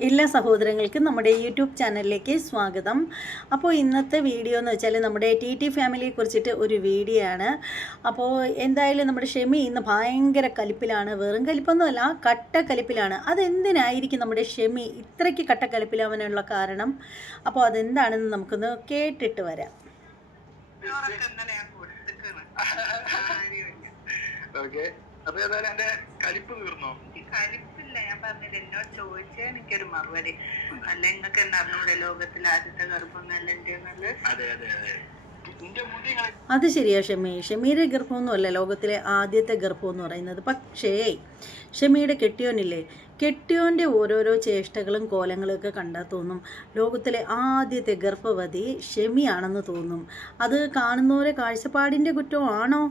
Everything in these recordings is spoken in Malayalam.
എല്ലാ സഹോദരങ്ങൾക്കും നമ്മുടെ യൂട്യൂബ് ചാനലിലേക്ക് സ്വാഗതം. അപ്പോൾ ഇന്നത്തെ വീഡിയോ എന്ന് വെച്ചാൽ നമ്മുടെ ടി ഫാമിലിയെ കുറിച്ചിട്ട് ഒരു വീഡിയോ ആണ്. അപ്പോൾ എന്തായാലും നമ്മുടെ ഷെമി ഇന്ന് ഭയങ്കര കലിപ്പിലാണ്. വെറും കലിപ്പൊന്നുമല്ല, കട്ട കലിപ്പിലാണ്. അതെന്തിനായിരിക്കും നമ്മുടെ ഷെമി ഇത്രയ്ക്ക് കട്ട കലിപ്പിലാവാനുള്ള കാരണം? അപ്പോൾ അതെന്താണെന്ന് നമുക്കൊന്ന് കേട്ടിട്ട് വരാം. ഓക്കെ, അപ്പൊ ഏതായാലും എന്റെ കലിപ്പ് തീർന്നോ? കലിപ്പില്ല, ഞാൻ പറഞ്ഞില്ല. എന്നോട് ചോദിച്ചാൽ എനിക്കൊരു മറുപടി. അല്ല, നിങ്ങൾക്ക് എന്താ അറിഞ്ഞൂടെ ലോകത്തിലെ ആദ്യത്തെ ഗർഭമൊന്നല്ല എന്റെ എന്നുള്ളത്? അതെ അതെ അതെ, അത് ശരിയാ ഷെമിയുടെ ഗർഭമൊന്നുമല്ല ലോകത്തിലെ ആദ്യത്തെ ഗർഭം എന്ന് പറയുന്നത്. പക്ഷേ ഷെമിയുടെ കെട്ടിയോനില്ലേ, കെട്ടിയോൻ്റെ ഓരോരോ ചേഷ്ടകളും കോലങ്ങളും ഒക്കെ കണ്ടാൽ തോന്നും ലോകത്തിലെ ആദ്യത്തെ ഗർഭവതി ഷെമിയാണെന്ന് തോന്നും. അത് കാണുന്നവരെ കാഴ്ചപ്പാടിൻ്റെ കുറ്റമാണോ?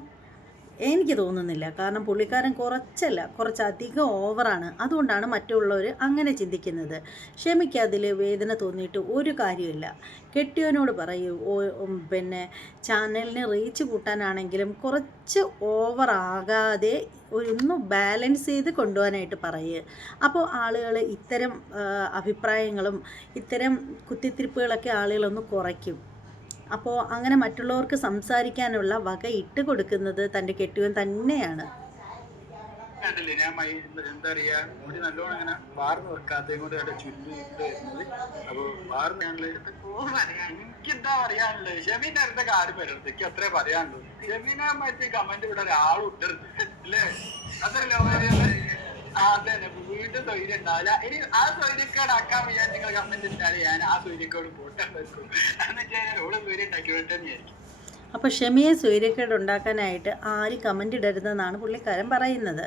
എനിക്ക് തോന്നുന്നില്ല. കാരണം പുള്ളിക്കാരൻ കുറച്ചധികം ഓവറാണ്. അതുകൊണ്ടാണ് മറ്റുള്ളവർ അങ്ങനെ ചിന്തിക്കുന്നത്. ഷെമിക്ക് അതിൽ വേദന തോന്നിയിട്ട് ഒരു കാര്യമില്ല. കെട്ടിയവനോട് പറയൂ, പിന്നെ ചാനലിന് റീച്ച് കൂട്ടാനാണെങ്കിലും കുറച്ച് ഓവറാകാതെ ഒന്ന് ബാലൻസ് ചെയ്ത് കൊണ്ടുപോകാനായിട്ട് പറയുക. അപ്പോൾ ആളുകൾ ഇത്തരം അഭിപ്രായങ്ങളും ഇത്തരം കുത്തിത്തിരിപ്പുകളൊക്കെ ആളുകളൊന്ന് കുറയ്ക്കും. അപ്പോൾ അങ്ങനെ മറ്റുള്ളവർക്ക് സംസാരിക്കാനുള്ള വക ഇട്ട് കൊടുക്കുന്നത് തൻ്റെ കെട്ടിയവൻ തന്നെയാണ്. ഞാൻ എന്താ പറയാ, മുടി നല്ലോണം ഇങ്ങനെ വാർന്ന് വെക്കാത്തതും കൊണ്ട് അവിടെ ചുറ്റി ഇട്ട് വരുന്നത്. അപ്പൊ വാർന്ന് എനിക്കെന്താ പറയാനുള്ളത്? ഷെമീന്റെ അടുത്ത കാര്യം വരരുത്തേക്ക് അത്രേ പറയാനുള്ളൂ. ഷെമീനെ മറ്റേ കമന്റ് ഇവിടെ ഒരാളും ഇട്ടരുത് അല്ലേ? അതല്ലേ അതെ, വീണ്ടും തൊഴിൽ ഉണ്ടാവില്ല. ഇനി ആ തൊഴിലേക്കാട് ആക്കാൻ വയ്യാൻ നിങ്ങൾ കമന്റ് ഇട്ടാൽ ഞാൻ ആ തൊഴിലേക്കോട് പോട്ടാൻ പറ്റും എന്ന് വെച്ചാൽ ഓള് പേര് ഉണ്ടാക്കിയിട്ട് തന്നെയായിരിക്കും. അപ്പോൾ ഷെമിയെ സൂര്യക്കേട് ഉണ്ടാക്കാനായിട്ട് ആരും കമന്റ് ഇടരുതെന്നാണ് പുള്ളിക്കാരൻ പറയുന്നത്.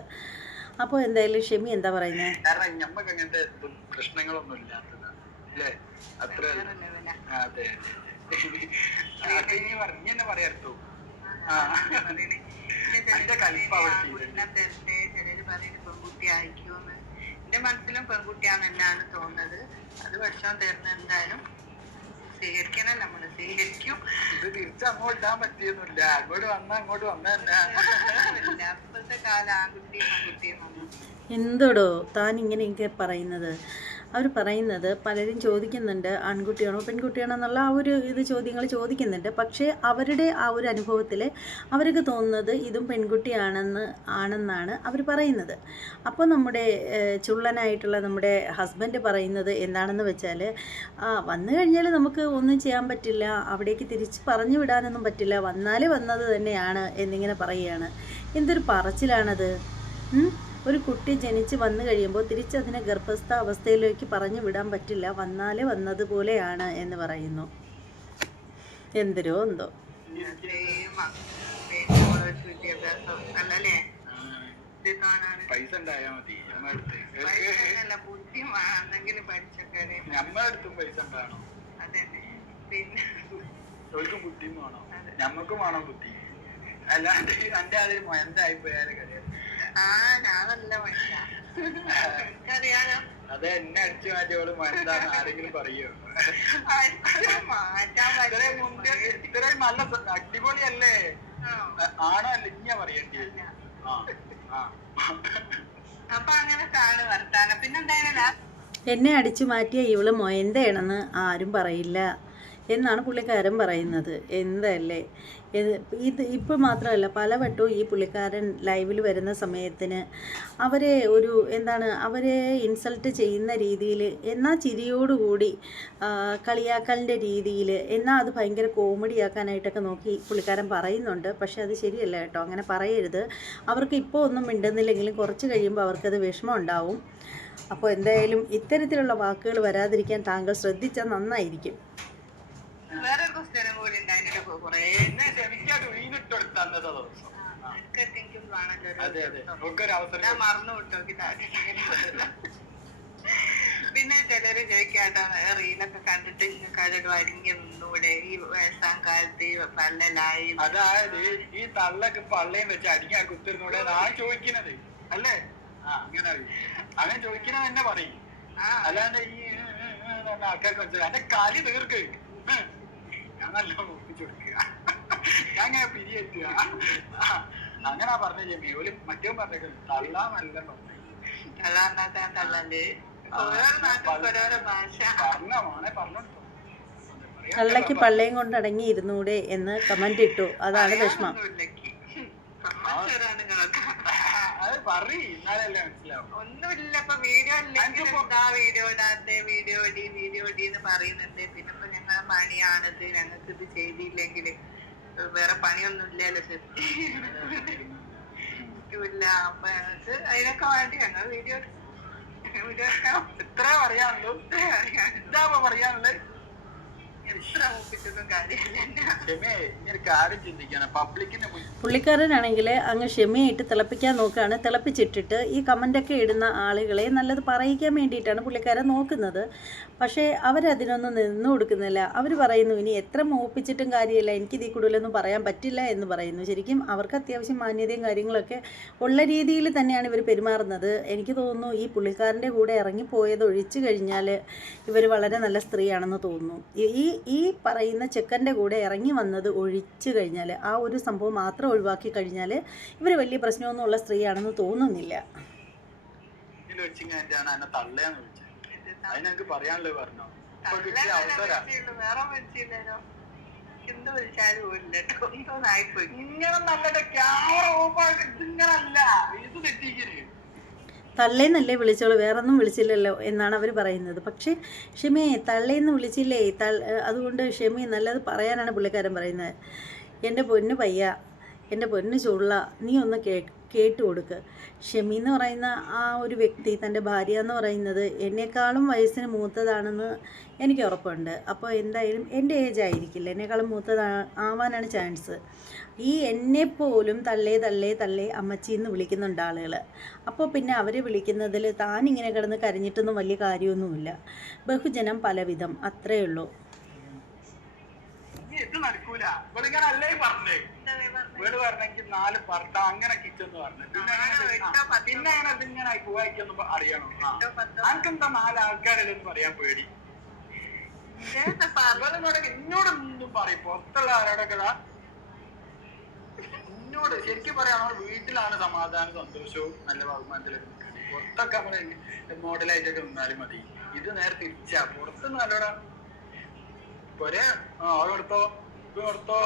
അപ്പോൾ എന്തായാലും ഷെമി എന്താ പറയുന്നത്? കാരണം ഞമ്മക്ക് അങ്ങനത്തെ പ്രശ്നങ്ങളൊന്നും ഇല്ലാത്തത് അല്ലേ? അത്ര അതെ, പറഞ്ഞെന്നെ പറയാത്തോ. പെൺകുട്ടി ആയിക്കോന്ന് എന്റെ മനസ്സിലും പെൺകുട്ടിയാണെന്നാണ് തോന്നുന്നത്. അത് ഭക്ഷണം തരുന്ന എന്തായാലും സ്വീകരിക്കണം, നമ്മള് സ്വീകരിക്കും. ഇത് തിരിച്ചങ്ങോട്ട് ഇടാൻ പറ്റിയൊന്നുമില്ല. അങ്ങോട്ട് വന്ന അപ്പോഴത്തെ കാലം ആൺകുട്ടിയും പെൺകുട്ടിയും വന്നു. എന്തോടോ താൻ ഇങ്ങനെയൊക്കെ പറയുന്നത്? അവർ പറയുന്നത് പലരും ചോദിക്കുന്നുണ്ട്, ആൺകുട്ടിയാണോ പെൺകുട്ടിയാണോ എന്നുള്ള ആ ഒരു ചോദ്യങ്ങൾ ചോദിക്കുന്നുണ്ട്. പക്ഷേ അവരുടെ ആ ഒരു അനുഭവത്തിൽ അവർക്ക് തോന്നുന്നത് ഇതും പെൺകുട്ടിയാണെന്നാണ് അവർ പറയുന്നത്. അപ്പോൾ നമ്മുടെ ചുള്ളനായിട്ടുള്ള നമ്മുടെ ഹസ്ബൻഡ് പറയുന്നത് എന്താണെന്ന് വെച്ചാൽ, വന്നു കഴിഞ്ഞാൽ നമുക്ക് ഒന്നും ചെയ്യാൻ പറ്റില്ല, അവിടേക്ക് തിരിച്ച് പറഞ്ഞു വിടാനൊന്നും പറ്റില്ല, വന്നാലേ വന്നത് തന്നെയാണ് എന്നിങ്ങനെ പറയുകയാണ്. എന്തൊരു പറച്ചിലാണത്! ഒരു കുട്ടി ജനിച്ച് വന്നു കഴിയുമ്പോൾ തിരിച്ചതിനെ ഗർഭസ്ഥ അവസ്ഥയിലേക്ക് പറഞ്ഞു വിടാൻ പറ്റില്ല, വന്നാലേ വന്നതുപോലെയാണ് എന്ന് പറയുന്നു. എന്തിരോ എന്തോ. ഞമ്മക്കും വേണം ബുദ്ധി, അല്ലാണ്ട് എന്റെ അതിൽ എന്തായി പോയാലും കഴിയാം. അതെ, എന്നെ അടിച്ചു മാറ്റിയോള് എന്താന്ന് ആരെങ്കിലും പറയോ? ഇത്രയും നല്ല അടിപൊളിയല്ലേ? ആണോ അല്ല ഇങ്ങനെ പറയണ്ടി? അപ്പൊ അങ്ങനെ കാണു വർത്താനം. പിന്നെന്തായാലും എന്നെ അടിച്ചു മാറ്റിയ ഇവള് മൊയന്തയാണെന്ന് ആരും പറയില്ല എന്നാണ് പുള്ളിക്കാരൻ പറയുന്നത്. എന്തല്ലേ ഇത്! ഇപ്പോൾ മാത്രമല്ല, പലവട്ടവും ഈ പുള്ളിക്കാരൻ ലൈവിൽ വരുന്ന സമയത്തിന് അവരെ അവരെ ഇൻസൾട്ട് ചെയ്യുന്ന രീതിയിൽ, എന്നാൽ ചിരിയോടുകൂടി കളിയാക്കലിൻ്റെ രീതിയിൽ, എന്നാൽ അത് ഭയങ്കര കോമഡിയാക്കാനായിട്ടൊക്കെ നോക്കി പുള്ളിക്കാരൻ പറയുന്നുണ്ട്. പക്ഷെ അത് ശരിയല്ല കേട്ടോ, അങ്ങനെ പറയരുത്. അവർക്ക് ഇപ്പോൾ ഒന്നും മിണ്ടുന്നില്ലെങ്കിലും കുറച്ച് കഴിയുമ്പോൾ അവർക്കത് വിഷമം ഉണ്ടാവും. അപ്പോൾ എന്തായാലും ഇത്തരത്തിലുള്ള വാക്കുകൾ വരാതിരിക്കാൻ താങ്കൾ ശ്രദ്ധിച്ചാൽ നന്നായിരിക്കും. വേറൊരു പുസ്തകം കൂടി മറന്നു വിട്ടോക്കി. പിന്നെ ചിലര് ചോദിക്കാട്ടോ, റീലൊക്കെ കണ്ടിട്ട് കഴക് അരിഞ്ഞു നിന്നൂടെ ഈ വയസ്സാം കാലത്ത് ഈ പള്ളലായി? അതായത് ഈ തള്ളക്ക് പള്ളയും വെച്ച് അടിക്കാൻ കുത്തിരുന്നൂടെ ഞാൻ ചോദിക്കുന്നത് അല്ലേ? അങ്ങനെ ചോദിക്കുന്നത് തന്നെ പറയും. അല്ലാണ്ട് ഈ ആൾക്കാർക്ക് മനസ്സിലായി എന്റെ കാലി തീർക്ക് ഞാൻ നല്ല ഒപ്പിച്ചു കൊടുക്കുക, ഞാൻ അങ്ങനെ പിരിയെത്തുക. അങ്ങനെ പറഞ്ഞ ജമി ഒരു മറ്റോ പറഞ്ഞ തള്ളാന്നല്ല പറഞ്ഞു. തള്ളാന്നാ തള്ളല് ഓരോരോ നാട്ടിൽ ഓരോരോ ഭാഷ. കള്ളയ്ക്ക് പള്ളയും കൊണ്ട് അടങ്ങി ഇരുന്നൂടെ എന്ന് കമന്റ് ഇട്ടു. അതാണ് വിഷമം. ഒന്നുമില്ല, ഇപ്പൊ വീഡിയോ ഇല്ലെങ്കിൽ വീഡിയോ ഇടാത്തെ, വീഡിയോ ഇടി എന്ന് പറയുന്നുണ്ട്. പിന്നെ ഇപ്പൊ ഞങ്ങളെ പണിയാണിത്, ഞങ്ങൾക്ക് ഇത് ചെയ്തില്ലെങ്കിൽ വേറെ പണിയൊന്നും ഇല്ലല്ലോ ശരിക്കില്ല. അപ്പൊ ഞങ്ങൾക്ക് അതിനൊക്കെ വേണ്ടി ഞങ്ങൾ വീഡിയോ ഇത്രേ പറയാനുള്ളൂ. എന്താ പറയാനുള്ളത്? എത്ര മൂപ്പിച്ചതും കാര്യമില്ല. കാര്യം ചിന്തിക്കണം. പബ്ലിക്കിന് പുള്ളിക്കാരനാണെങ്കിൽ അങ്ങ് ക്ഷമയായിട്ട് തിളപ്പിക്കാൻ നോക്കുകയാണ്. തിളപ്പിച്ചിട്ടിട്ട് ഈ കമൻ്റൊക്കെ ഇടുന്ന ആളുകളെ നല്ലത് പറയിക്കാൻ വേണ്ടിയിട്ടാണ് പുള്ളിക്കാരൻ നോക്കുന്നത്. പക്ഷേ അവരതിനൊന്നും നിന്ന് കൊടുക്കുന്നില്ല. അവർ പറയുന്നു ഇനി എത്ര മൂപ്പിച്ചിട്ടും കാര്യമില്ല, എനിക്കിതീ കൂടുതലൊന്നും പറയാൻ പറ്റില്ല എന്ന് പറയുന്നു. ശരിക്കും അവർക്ക് അത്യാവശ്യം മാന്യതയും കാര്യങ്ങളൊക്കെ ഉള്ള രീതിയിൽ തന്നെയാണ് ഇവർ പെരുമാറുന്നത്. എനിക്ക് തോന്നുന്നു ഈ പുള്ളിക്കാരൻ്റെ കൂടെ ഇറങ്ങിപ്പോയത് ഒഴിച്ചു കഴിഞ്ഞാൽ ഇവർ വളരെ നല്ല സ്ത്രീയാണെന്ന് തോന്നുന്നു. ഈ പറയുന്ന ചെക്കൻ്റെ കൂടെ ഇറങ്ങി വന്നത് ഒഴിച്ചു കഴിഞ്ഞാൽ, ആ ഒരു സംഭവം മാത്രം ഒഴിവാക്കി കഴിഞ്ഞാൽ ഇവർ വലിയ പ്രശ്നമൊന്നുമുള്ള സ്ത്രീയാണെന്ന് തോന്നുന്നില്ല. തള്ളേന്നല്ലേ വിളിച്ചോളൂ, വേറൊന്നും വിളിച്ചില്ലല്ലോ എന്നാണ് അവർ പറയുന്നത്. പക്ഷേ ഷെമി തള്ളേന്ന് വിളിച്ചില്ലേ, അതുകൊണ്ട് ഷെമി നല്ലത് പറയാനാണ് പുള്ളിക്കാരൻ പറയുന്നത്. എൻ്റെ പൊന്നു പയ്യ, എൻ്റെ പൊന്നു ചുള്ള, നീ ഒന്ന് കേട്ടു കൊടുക്ക്. ഷെമി എന്ന് പറയുന്ന ആ ഒരു വ്യക്തി, തൻ്റെ ഭാര്യ എന്ന് പറയുന്നത് എന്നെക്കാളും വയസ്സിന് മൂത്തതാണെന്ന് എനിക്ക് ഉറപ്പുണ്ട്. അപ്പോൾ എന്തായാലും എൻ്റെ ഏജ് ആയിരിക്കില്ല, എന്നെക്കാളും ആവാനാണ് ചാൻസ്. ഈ എന്നെപ്പോലും തള്ളേ അമ്മച്ചി എന്ന് വിളിക്കുന്നുണ്ട് ആളുകൾ. അപ്പോൾ പിന്നെ അവരെ വിളിക്കുന്നതിൽ താനിങ്ങനെ കിടന്ന് കരഞ്ഞിട്ടൊന്നും വലിയ കാര്യമൊന്നുമില്ല. ബഹുജനം പലവിധം, അത്രയേ ഉള്ളൂ. ഇത് നടക്കൂല. അല്ലേ പറഞ്ഞേ വീട് പറഞ്ഞെങ്കിൽ 4 പർദ്ദ അങ്ങനെ കിച്ചെന്ന് പറഞ്ഞു. പിന്നെ അങ്ങനെ ഇതിങ്ങനെ പോവായിക്കൊന്നും അറിയണം. ആർക്കെന്താ 4 ആൾക്കാരെന്ന് പറയാൻ പേടി. എന്നോടൊന്നും പറയും, പുറത്തുള്ള ആരോടൊക്കെ എന്നോട് ശരിക്കും പറയാണോ, വീട്ടിലാണ് സമാധാനം സന്തോഷവും നല്ല ബഹുമാനത്തിലൊക്കെ നിൽക്കുന്നത്. പുറത്തൊക്കെ നമ്മള് മോഡലായിട്ടൊക്കെ നിന്നാലും മതി. ഇത് നേരെ തിരിച്ചാ, പുറത്ത് നല്ലോടാ ഒരേ കൊടുത്തോ ഇത് കൊടുത്തോ.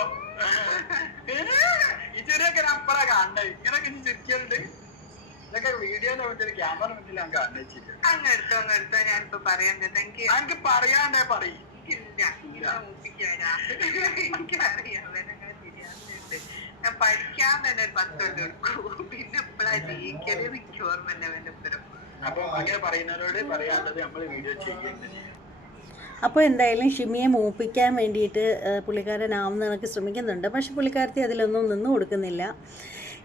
ഈ ചെറിയൊക്കെ ഞാൻ അപ്പഴാ കാണണ്ടേ. ഇങ്ങനൊക്കെ ഇനി ചിരിക്കലുണ്ട്. ഇതൊക്കെ വീഡിയോന്ന് വിളിച്ചൊരു ക്യാമറ മുന്നിൽ ഞാൻ കാണുന്നില്ല. ഞാനിപ്പോ പറയണ്ടത് എനിക്ക് പറയാണ്ടേ പറയും. ഞാൻ പഠിക്കാൻ തന്നെ 10 കൊല്ലം എടുക്കും. പിന്നെ ഇപ്പഴാ ജയിക്കല് എനിക്ക് ഓർമ്മല്ല വല്ലപ്പുറം. അപ്പൊ അങ്ങനെ പറയുന്നവരോട് പറയാനുള്ളത് നമ്മൾ വീഡിയോ ചെയ്യുന്നുണ്ട്. അപ്പോൾ എന്തായാലും ഷിമിയെ മൂപ്പിക്കാൻ വേണ്ടിയിട്ട് പുള്ളിക്കാരനാവുന്ന കണക്ക് ശ്രമിക്കുന്നുണ്ട്. പക്ഷെ പുള്ളിക്കാരത്തി അതിലൊന്നും നിന്ന് കൊടുക്കുന്നില്ല.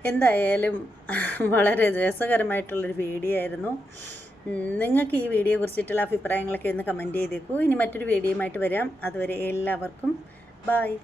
എന്തായാലും വളരെ രസകരമായിട്ടുള്ളൊരു വീഡിയോ ആയിരുന്നു. നിങ്ങൾക്ക് ഈ വീഡിയോ കുറിച്ചിട്ടുള്ള അഭിപ്രായങ്ങളൊക്കെ ഒന്ന് കമൻറ്റ് ചെയ്തേക്കൂ. ഇനി മറ്റൊരു വീഡിയോയുമായിട്ട് വരാം. അതുവരെ എല്ലാവർക്കും ബായ്.